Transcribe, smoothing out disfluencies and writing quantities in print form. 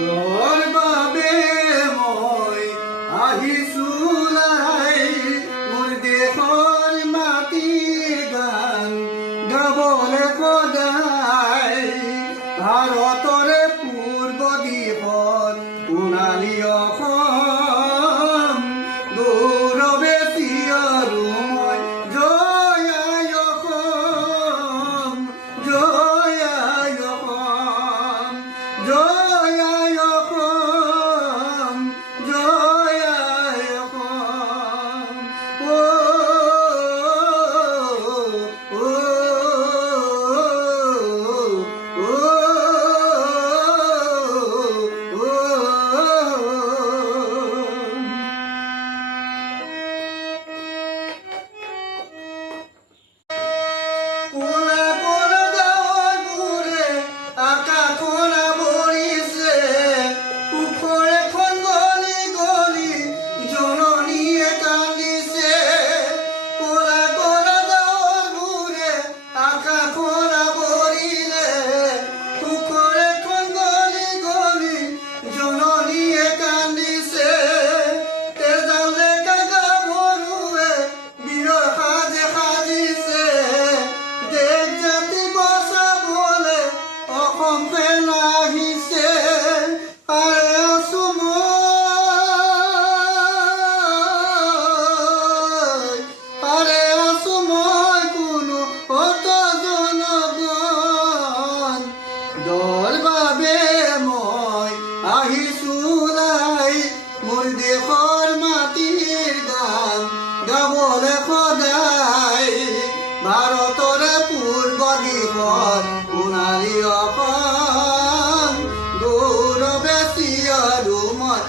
তোর বাবে মই আহিছোলাই মোৰ দেশৰ মাটিৰ গান গাবলৈ সদায় ভাৰতৰে পূৰ্ব দিশত সোণালী অসম গৌৰৱে চিঞৰো মই জয় আই অসম জয় আই অসম জয় আই অসম জয় আই অসম তোর বাবে মই আহিছোলাই মোৰ দেশৰ মাটিৰ গান গাবলৈ সদায় ভাৰতৰে পূৰ্ব দিশত সোণালী অসম গৌৰৱে চিঞৰো মই